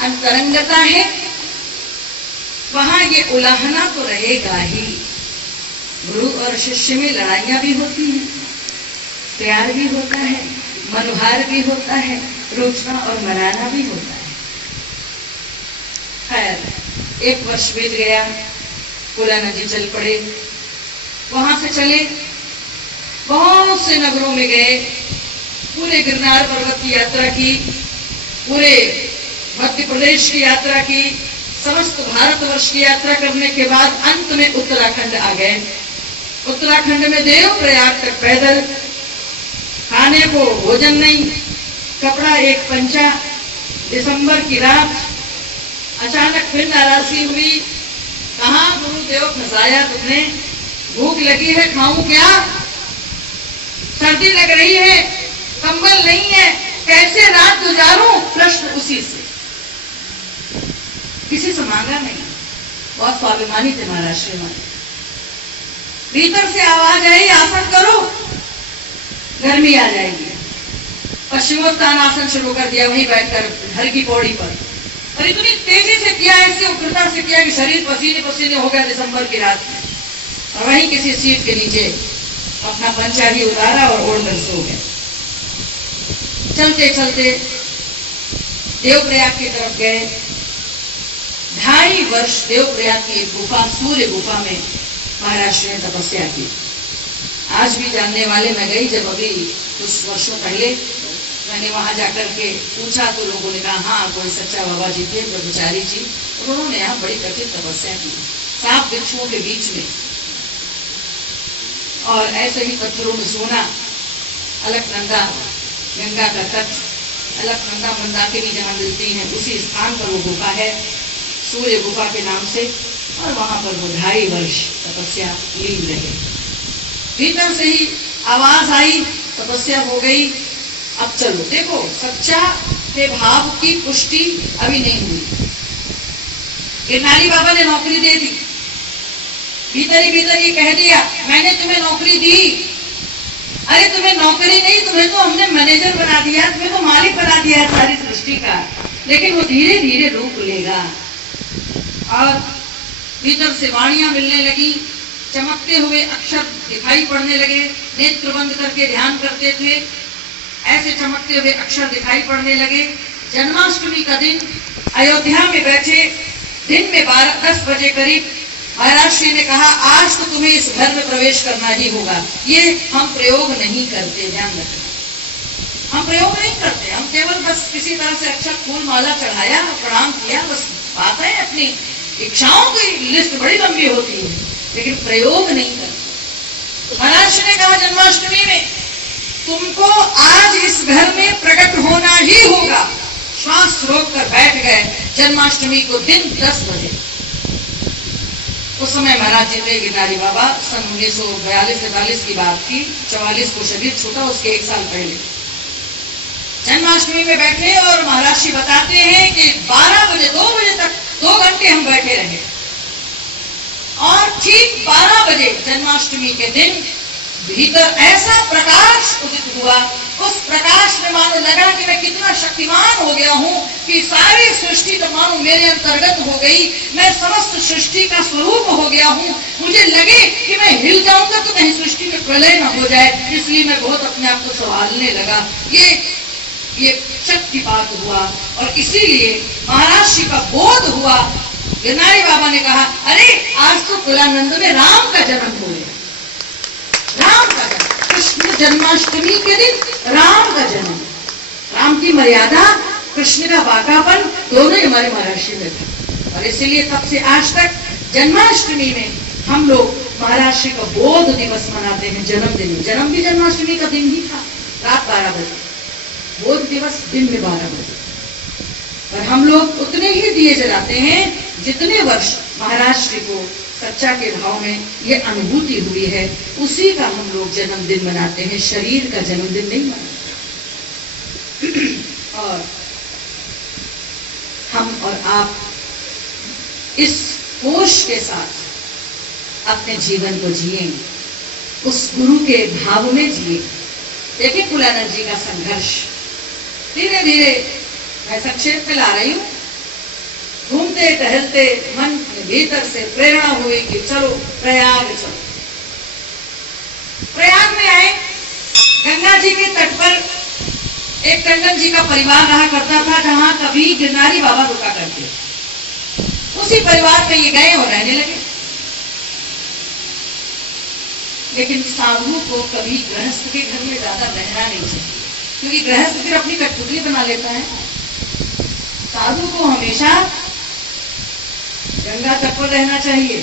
अंतरंगता है वहां ये उलाहना तो रहेगा ही। गुरु और शिष्य में लड़ाइयां भी होती हैं, प्यार भी होता है, मनोहार भी होता है, रोचना और मनाना भी होता है। खैर 1 वर्ष बीत गया, कुलानंद जी चल पड़े। वहां से चले, बहुत से नगरों में गए, पूरे गिरनार पर्वत की यात्रा की, पूरे मध्य प्रदेश की यात्रा की, समस्त भारतवर्ष की यात्रा करने के बाद अंत में उत्तराखंड आ गए। उत्तराखंड में देवप्रयाग तक पैदल, खाने को भोजन नहीं, कपड़ा एक पंचा। दिसंबर की रात अचानक फिर नाराजगी हुई। कहाँ गुरुदेव फंसाया तुमने, भूख लगी है, खाऊं क्या, सर्दी लग रही है, कंबल नहीं है, कैसे रात गुजारूं। प्रश्न उसी से, किसी से मांगा नहीं। बहुत स्वाभिमानी थे महाराज श्रीमान। भीतर से आवाज आई, आसन करो, गर्मी आ जाएगी। पश्चिमोत्तान आसन शुरू कर दिया, वहीं बैठकर घर की पौड़ी पर। और इतनी तेजी से किया, ऐसे उग्रता से किया कि शरीर पसीने पसीने हो गया दिसंबर की रात में। और वहीं किसी सीट के नीचे अपना पंचा भी उतारा और ओढ़कर सो गए। चलते चलते देवप्रयाग की तरफ गए। 2.5 वर्ष देवप्रयाग की एक गुफा, सूर्य गुफा में महाराज ने तपस्या की। आज भी जानने वाले, मैं गई जब अभी कुछ वर्षों पहले, मैंने वहां जाकर के पूछा तो लोगों ने कहा हाँ कोई सच्चा बाबा जी थे ब्रह्मचारी जी, उन्होंने यहाँ बड़ी कठिन तपस्या की, 7 वृक्षों के बीच में, और ऐसे ही पत्थरों में सोना। अलकनंदा गंगा का तट, अलकनंदा मंदाकिनी जहाँ मिलती हैं उसी स्थान पर वो गुफा है, सूर्य गुफा के नाम से। और वहां पर वो 2.5 वर्ष तपस्या लीन रहे। भीतर से ही आवाज आई, तपस्या हो गई, अब चलो। देखो, सच्चा के भाव की पुष्टि अभी नहीं हुई। गिरनारी बाबा ने नौकरी दे दी, भीतर ही भीतर ये कह दिया मैंने तुम्हें नौकरी दी। अरे तुम्हें नौकरी नहीं, तुम्हें तो हमने मैनेजर बना दिया, तुम्हें तो मालिक बना दिया है सारी सृष्टि का। लेकिन वो धीरे धीरे रूप लेगा। और भीतर से वाणियां मिलने लगी, चमकते हुए अक्षर दिखाई पड़ने लगे। नेत्र बंद करके ध्यान करते थे, ऐसे चमकते हुए अक्षर दिखाई पड़ने लगे। जन्माष्टमी का दिन अयोध्या में बैठे, दिन में 10 बजे करीब महाराज श्री ने कहा आज तो तुम्हें इस घर में प्रवेश करना ही होगा। ये हम प्रयोग नहीं करते, ध्यान रखना, हम प्रयोग नहीं करते, हम केवल बस किसी तरह से अक्षर फूल माला चढ़ाया, प्रणाम किया, बस बात है। अपनी इच्छाओं की लिस्ट बड़ी लंबी होती है, लेकिन प्रयोग नहीं करते। महाराज ने कहा जन्माष्टमी में तुमको आज इस घर में प्रकट होना ही होगा। श्वास रोक कर बैठ गए। जन्माष्टमी को दिन 10 बजे। उस समय महाराज जी थे गिरनारी बाबा, सन 1942-43 की बात थी। 44 को शरीर छूटा, उसके 1 साल पहले जन्माष्टमी में बैठे। और महाराज जी बताते हैं कि 12 बजे 2 बजे तक 2 घंटे हम बैठे रहे। और ठीक 12 बजे जन्माष्टमी के दिन भीतर ऐसा प्रकाश उदित हुआ, उस प्रकाश में मानो लगा कि मैं कितना शक्तिमान हो गया हूँ कि सारी सृष्टि तो मानो मेरे अंतर्गत हो गई, मैं समस्त सृष्टि का स्वरूप हो गया हूँ। मुझे लगे कि मैं हिल जाऊंगा तो कहीं सृष्टि में प्रलय न हो जाए, इसलिए मैं बहुत अपने आप को संभालने लगा। ये शक्तिपात हुआ और इसीलिए महाराज जी का बोध हुआ। गिरनारी बाबा ने कहा अरे आज तो कुलानंद में राम का जन्म हो गया, राम का जन्म, कृष्ण जन्माष्टमी के दिन राम का जन्म, राम की मर्यादा, कृष्ण का बाकापन, दोनों ही हमारे महर्षि में थे। और इसीलिए तब से आज तक जन्माष्टमी में हम लोग महाराष्ट्र का बोध दिवस मनाते हैं, जन्मदिन। जन्म भी जन्माष्टमी का दिन ही था, रात 12 बजे, बोध दिवस दिन में 12 बजे। और हम लोग उतने ही दिए जलाते हैं जितने वर्ष महाराष्ट्र को सच्चा के भाव में ये अनुभूति हुई है, उसी का हम लोग जन्मदिन मनाते हैं, शरीर का जन्मदिन नहीं मनाते। और हम और आप इस होश के साथ अपने जीवन को जिए, उस गुरु के भाव में जिए। देखिए कुलानंद जी का संघर्ष धीरे धीरे मैं संक्षेप में ला रही हूं। घूमते टहलते मन के भीतर से प्रेरणा हुई कि चलो प्रयाग चलो। प्रयाग में आए, गंगा जी के तट पर एक टंडन जी का परिवार रहा करता था, जहां कभी गिरनारी बाबा रुका करते। उसी परिवार में ये गए और रहने लगे। लेकिन साधु को कभी गृहस्थ के घर में ज्यादा रहना नहीं चाहिए, क्योंकि गृहस्थ फिर अपनी कठपुतली बना लेता है। साधु को हमेशा गंगा तट पर रहना चाहिए,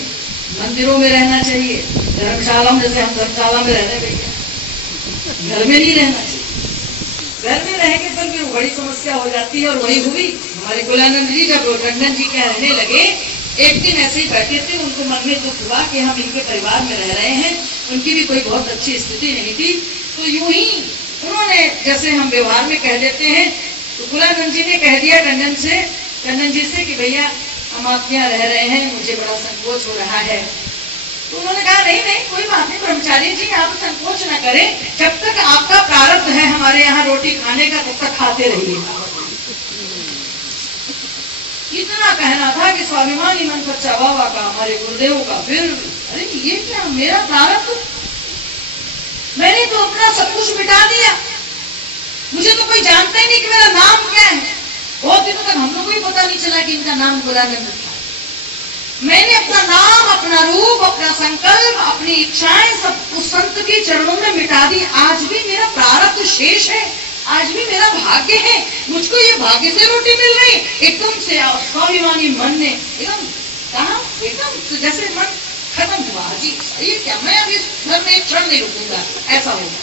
मंदिरों में रहना चाहिए, धर्मशाला में, जैसे हम धर्मशाला में रहने भैया, घर में नहीं रहना चाहिए। घर में रहेंगे पर फिर बड़ी समस्या हो जाती है। और वही हुई हमारे कुलानंद जी, जब टंडन जी के रहने लगे, एक दिन ऐसे ही बैठे थे, उनको मन में दुख हुआ कि हम इनके परिवार में रह रहे हैं, उनकी भी कोई बहुत अच्छी स्थिति नहीं थी। तो यूं ही उन्होंने, जैसे हम व्यवहार में कह देते हैं, तो कुलानंद जी ने कह दिया टंडन जी से कि भैया हम आपके यहाँ रह रहे हैं, मुझे बड़ा संकोच हो रहा है। तो उन्होंने कहा नहीं नहीं कोई बात नहीं ब्रह्मचारी जी, आप संकोच न करें, जब तक आपका प्रारब्ध है हमारे यहाँ रोटी खाने का तब तक खाते रहिए। इतना कहना था कि स्वाभिमानी मन सच्चा बाबा का, हमारे गुरुदेव का। फिर अरे ये क्या, मेरा प्रारब्ध, मैंने तो अपना सब कुछ मिटा दिया, मुझे तो कोई जानता ही नहीं कि मेरा नाम क्या है। बहुत दिनों तक हम लोगों को ही पता नहीं चला कि इनका नाम गुलानंद था। मैंने अपना नाम, अपना रूप, अपना संकल्प, अपनी इच्छाएं सब उस संत के चरणों में मिटा दी। आज भी मेरा प्रारब्ध शेष है, आज भी मेरा भाग्य है, मुझको ये भाग्य से रोटी मिल रही। एकदम से स्वाभिमानी मन ने एकदम कहा, एकदम जैसे मन खत्म हुआ। जी ये क्या, मैं अभी इस घर में एक क्षण नहीं रुकूंगा, ऐसा होगा।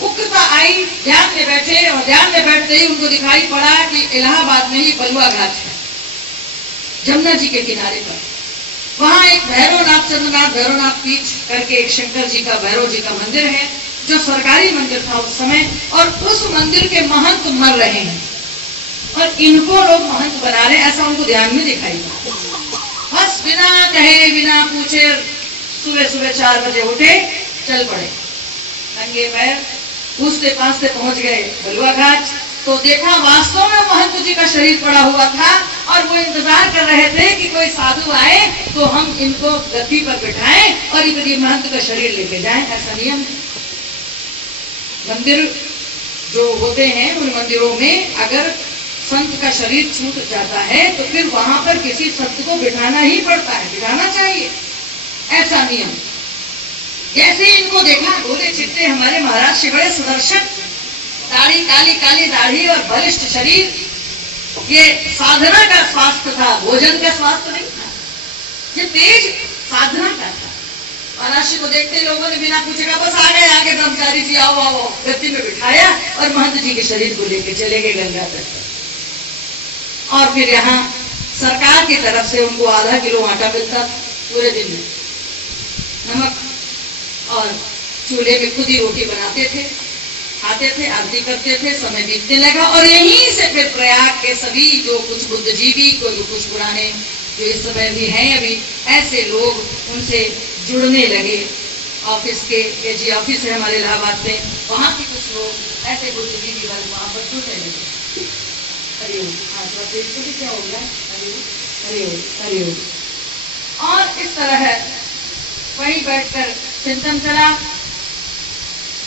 उग्रता आई, ध्यान में बैठे, और ध्यान में बैठते ही उनको दिखाई पड़ा कि इलाहाबाद में ही बलुआ घाट है, जमुना जी के किनारे पर। वहां एक भैरवनाथ, चंद्रनाथ भैरवनाथ पीठ करके एक शंकर जी का, भैरव जी का मंदिर है, जो सरकारी मंदिर था उस समय। और उस मंदिर के महंत मर रहे हैं और इनको लोग महंत बना रहे, ऐसा उनको ध्यान में दिखाई पड़ा। बस बिना कहे बिना पूछे सुबह सुबह 4 बजे उठे, चल पड़े नंगे पैर, पूछते पाछते पहुंच गए बलुआ घाट। तो देखा वास्तव में महंत जी का शरीर पड़ा हुआ था, और वो इंतजार कर रहे थे कि कोई साधु आए तो हम इनको गद्दी पर बिठाएं और ये महंत का शरीर लेके जाएं। ऐसा नियम है। मंदिर जो होते हैं, उन मंदिरों में अगर संत का शरीर छूट जाता है तो फिर वहां पर किसी संत को बिठाना ही पड़ता है, बिठाना चाहिए, ऐसा नियम। जैसे इनको देखा, बोले चिट्टे हमारे महाराज से बड़े सुदर्शन, दाढ़ी, काली काली दाढ़ी और बलिष्ठ शरीर। ये साधना का स्वास्थ्य था, भोजन का स्वास्थ्य नहीं था, ये तेज साधना का था। महाराज को देखते लोगों ने बिना पूछे कहा, बस आ गए, आगे ब्रह्मचारी जी आओ आओ, गद्दी में बिठाया और महंत जी के शरीर को लेके चले गए गंगा तट पर। और फिर यहाँ सरकार की तरफ से उनको आधा किलो आटा मिलता था पूरे दिन में, नमक, और चूल्हे में खुद ही रोटी बनाते थे, खाते थे, आरती करते थे, समय बीतने लगा। और यहीं से फिर प्रयाग के सभी जो कुछ बुद्धिजीवी, कोई कुछ पुराने जो इस समय भी हैं अभी, ऐसे लोग उनसे जुड़ने लगे। ऑफिस के, ये जी ऑफिस है हमारे इलाहाबाद में, वहाँ के कुछ लोग ऐसे बुद्धिजीवी वर्ग वहाँ पर जुड़ने लगे। हरिओम, आज भी क्या हो गया, हरिओम हरिओम हरिओम। और इस तरह वहीं बैठकर चिंतन चला,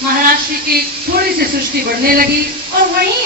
महाराज जी की थोड़ी सी सृष्टि बढ़ने लगी। और वहीं